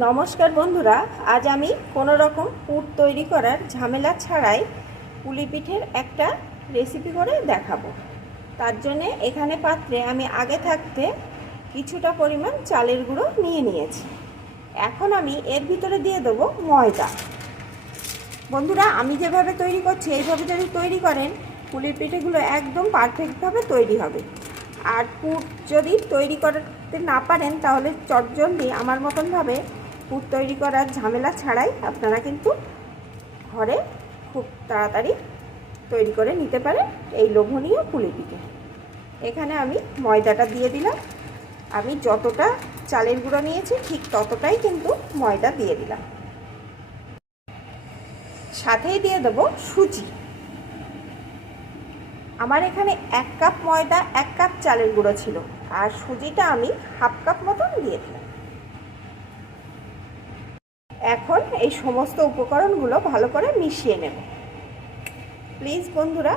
নমস্কার বন্ধুরা, আজ আমি কোনো রকম পুর তৈরি করার ঝামেলা ছাড়াই পুলি পিঠের একটা রেসিপি করে দেখাবো। তার জন্যে এখানে পাত্রে আমি আগে থাকতে কিছুটা পরিমাণ চালের গুঁড়ো নিয়ে নিয়েছি। এখন আমি এর ভিতরে দিয়ে দেবো ময়দা। বন্ধুরা, আমি যেভাবে তৈরি করছি, এইভাবে যদি তৈরি করেন পুলির পিঠেগুলো একদম পারফেক্টভাবে তৈরি হবে। আর পুর যদি তৈরি করতে না পারেন, তাহলে চটজলদি আমার মতনভাবে পুর তৈরি করার ঝামেলা ছাড়াই আপনারা কিন্তু ঘরে খুব তাড়াতাড়ি তৈরি করে নিতে পারেন এই লোভনীয় পুলি পিঠে। এখানে আমি ময়দাটা দিয়ে দিলাম। আমি যতটা চালের গুঁড়ো নিয়েছি, ঠিক ততটাই কিন্তু ময়দা দিয়ে দিলাম। সাথেই দিয়ে দেবো সুজি। আমার এখানে এক কাপ ময়দা, এক কাপ চালের গুঁড়ো ছিল। আর সুজিটা আমি হাফ কাপ মতন দিয়ে দিলাম। এখন এই সমস্ত উপকরণগুলো ভালো করে মিশিয়ে নেব। প্লিজ বন্ধুরা,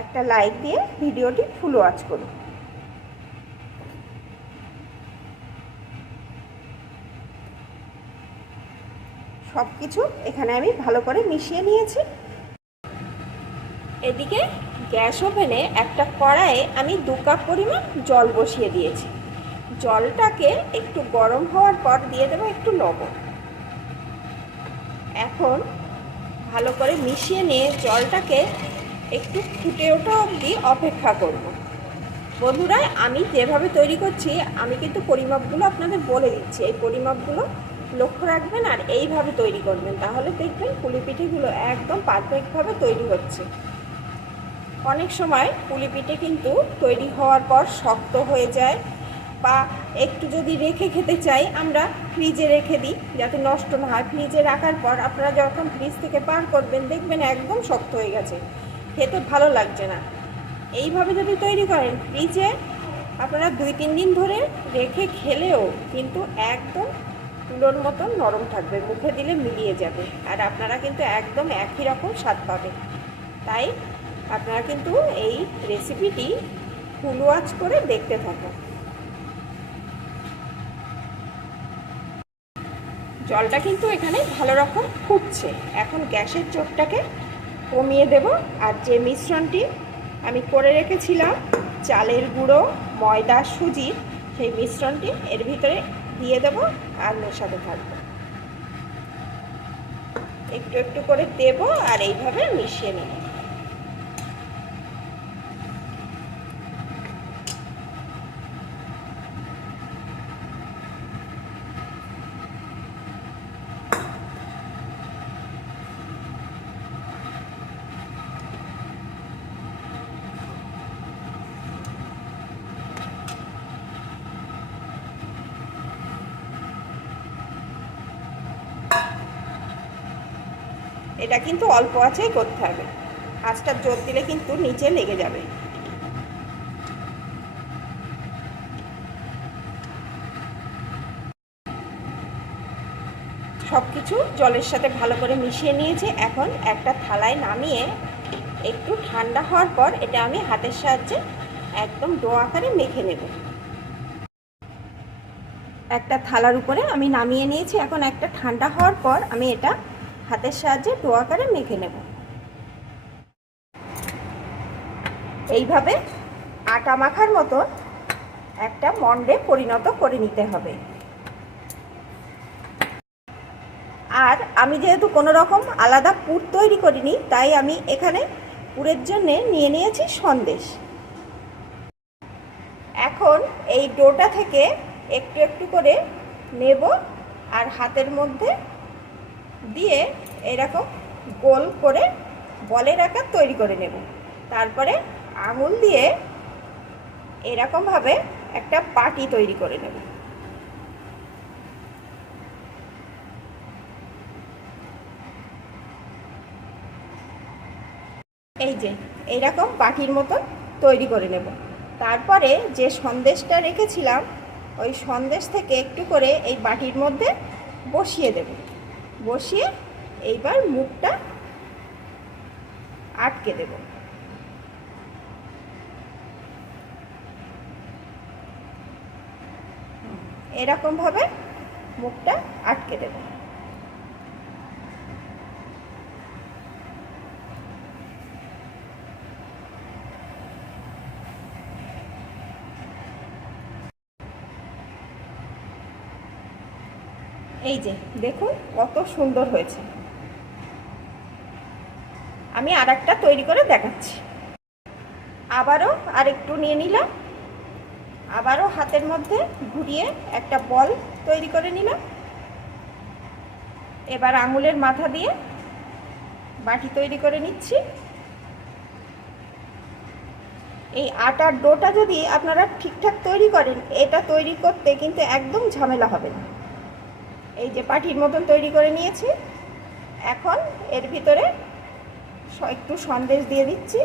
একটা লাইক দিয়ে ভিডিওটি ফুল ওয়াচ করুন। সব কিছু এখানে আমি ভালো করে মিশিয়ে নিয়েছি। এদিকে গ্যাস ওভেনে একটা কড়াইয়ে আমি দু কাপ পরিমাণ জল বসিয়ে দিয়েছি। জলটাকে একটু গরম হওয়ার পর দিয়ে দেবো একটু লবণ। এখন ভালো করে মিশিয়ে নিয়ে জলটাকে একটু ফুটে ওঠা অবধি অপেক্ষা করব। বন্ধুরা, আমি যেভাবে তৈরি করছি, আমি কিন্তু পরিমাপগুলো আপনাদের বলে দিচ্ছি। এই পরিমাপগুলো লক্ষ্য রাখবেন আর এইভাবে তৈরি করবেন। তাহলে দেখবেন পুলি পিঠেগুলো একদম পারফেক্টভাবে তৈরি হচ্ছে। অনেক সময় পুলি পিঠে কিন্তু তৈরি হওয়ার পর শক্ত হয়ে যায় বা একটু যদি রেখে খেতে চাই, আমরা ফ্রিজে রেখে দিই, যাতে নষ্ট না হয়। ফ্রিজে রাখার পর আপনারা যখন ফ্রিজ থেকে পার করবেন, দেখবেন একদম শক্ত হয়ে গেছে। খেতে ভালো লাগছে না। এইভাবে যদি তৈরি করেন, ফ্রিজে আপনারা দুই, তিন দিন ধরে রেখে খেলেও কিন্তু একদম তুলোর মতন নরম থাকবে, মুখে দিলে মিলিয়ে যাবে। আর আপনারা কিন্তু একদম একই রকম স্বাদ পাবেন। তাই আপনারা কিন্তু এই রেসিপিটি ফুল ওয়াচ করে দেখতে থাকুন। জলটা কিন্তু এখানে ভালো রকম ফুটছে। এখন গ্যাসের চোখটাকে কমিয়ে দেব আর যে মিশ্রণটি আমি করে রেখেছিলাম, চালের গুঁড়ো, ময়দা সুজির সেই মিশ্রণটি এর ভিতরে দিয়ে দেব আর মেশাতে থাকব। একটু একটু করে দেব আর এইভাবে মিশিয়ে নেব। এটা কিন্তু অল্প আছেই করতে হবে। আঁচটা জোর দিলে কিন্তু নিচে লেগে যাবে। সব কিছু জলের সাথে ভালো করে মিশিয়ে নিয়েছি। এখন একটা থালায় নামিয়ে একটু ঠান্ডা হওয়ার পর এটা আমি হাতের সাহায্যে একদম ডো আকারে মেখে নেব। একটা থালার উপরে আমি নামিয়ে নিয়েছি। এখন একটা ঠান্ডা হওয়ার পর আমি এটা হাতের সাহায্যে ডো আকারে মেখে নেব। এইভাবে আটা মাখার মতো একটা মন্ডে পরিণত করে নিতে হবে। আর আমি যেহেতু কোনো রকম আলাদা পুর তৈরি করিনি, তাই আমি এখানে পুরের জন্য নিয়ে নিয়েছি সন্দেশ। এখন এই ডোটা থেকে একটু একটু করে নেব, আর হাতের মধ্যে দিয়ে এরকম গোল করে বলের আকার তৈরি করে নেব। তারপরে আঙুল দিয়ে এরকমভাবে একটা পাটি তৈরি করে নেব। এই যে এইরকম পাটির মতন তৈরি করে নেব। তারপরে যে সন্দেশটা রেখেছিলাম, ওই সন্দেশ থেকে একটু করে এই বাটির মধ্যে বসিয়ে দেব। বসিয়ে এইবার মুখটা আটকে দেব। এরকমভাবে মুখটা আটকে দেবো। এই যে, দেখুন কত সুন্দর হয়েছে। আমি আর একটা তৈরি করে দেখাচ্ছি। আবারও আরেকটু নিয়ে নিলাম। আবারও হাতের মধ্যে ঘুরিয়ে একটা বল তৈরি করে নিলাম। এবার আঙুলের মাথা দিয়ে বাটি তৈরি করে নিচ্ছি। এই আটার ডোটা যদি আপনারা ঠিকঠাক তৈরি করেন, এটা তৈরি করতে কিন্তু একদম ঝামেলা হবে না। এই যে পাটির মতন তৈরি করে নিয়েছি। এখন এর ভিতরে একটু সন্দেশ দিয়ে দিচ্ছি।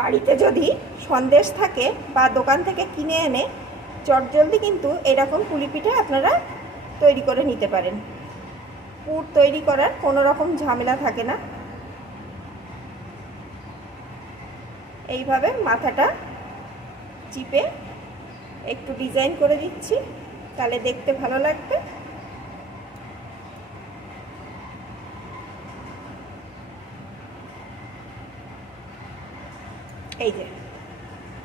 বাড়িতে যদি সন্দেশ থাকে বা দোকান থেকে কিনে এনে চটজলদি কিন্তু এরকম পুলি পিঠে আপনারা তৈরি করে নিতে পারেন। পুর তৈরি করার কোনো রকম ঝামেলা থাকে না। এইভাবে মাথাটা চিপে একটু ডিজাইন করে দিচ্ছি। তাহলে দেখতে ভালো লাগবে। এই যে।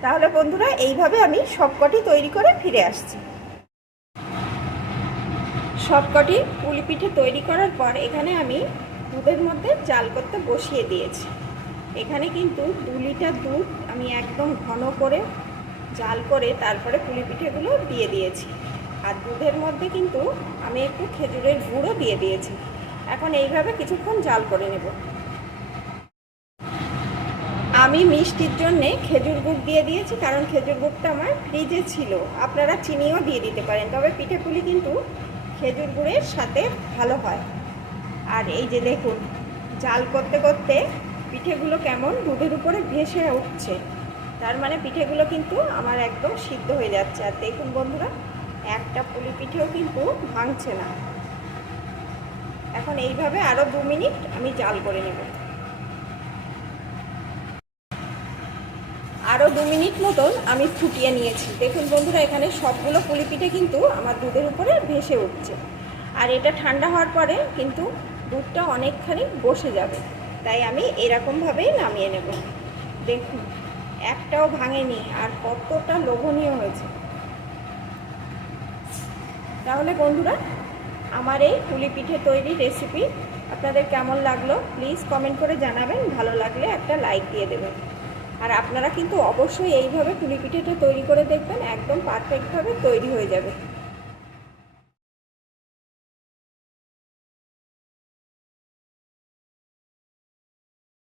তাহলে বন্ধুরা, এইভাবে আমি সবকটি তৈরি করে ফিরে আসছি। সবকটি পুলি পিঠে তৈরি করার পর এখানে আমি দুধের মধ্যে জাল করতে বসিয়ে দিয়েছি। এখানে কিন্তু দু লিটার দুধ আমি একদম ঘন করে, জাল করে তারপরে পুলি পিঠেগুলো দিয়ে দিয়েছি। আর দুধের মধ্যে কিন্তু আমি একটু খেজুরের গুঁড়ো দিয়ে দিয়েছি। এখন এইভাবে কিছুক্ষণ জাল করে নেব। আমি মিষ্টির জন্যে খেজুর গুড় দিয়ে দিয়েছি, কারণ খেজুর গুড়টা আমার ফ্রিজে ছিল। আপনারা চিনিও দিয়ে দিতে পারেন, তবে পিঠে পুলি কিন্তু খেজুর গুড়ের সাথে ভালো হয়। আর এই যে দেখুন, জাল করতে করতে পিঠেগুলো কেমন দুধের উপরে ভেসে উঠছে। তার মানে পিঠেগুলো কিন্তু আমার একদম সিদ্ধ হয়ে যাচ্ছে। আর দেখুন বন্ধুরা একটা পুলি পিঠেও কিন্তু ভাঙছে না। এখন এইভাবে আরও দু মিনিট আমি জাল করে নেব। আরও দু মিনিট মতন আমি ফুটিয়ে নিয়েছি। দেখুন বন্ধুরা, এখানে সবগুলো পুলি পিঠে কিন্তু আমার দুধের উপরে ভেসে উঠছে। আর এটা ঠান্ডা হওয়ার পরে কিন্তু দুধটা অনেকখানি বসে যাবে। তাই আমি এরকমভাবেই নামিয়ে নেব। দেখুন, একটাও ভাঙেনি, আর কতটা লোভনীয় হয়েছে। তাহলে বন্ধুরা, আমার এই পুলি পিঠে তৈরি রেসিপি আপনাদের কেমন লাগল? প্লিজ কমেন্ট করে জানাবেন। ভালো লাগলে একটা লাইক দিয়ে দেবেন। আর আপনারা কিন্তু অবশ্যই এইভাবে পুলি পিঠেটা তৈরি করে দেখবেন, একদম পারফেক্টভাবে তৈরি হয়ে যাবে।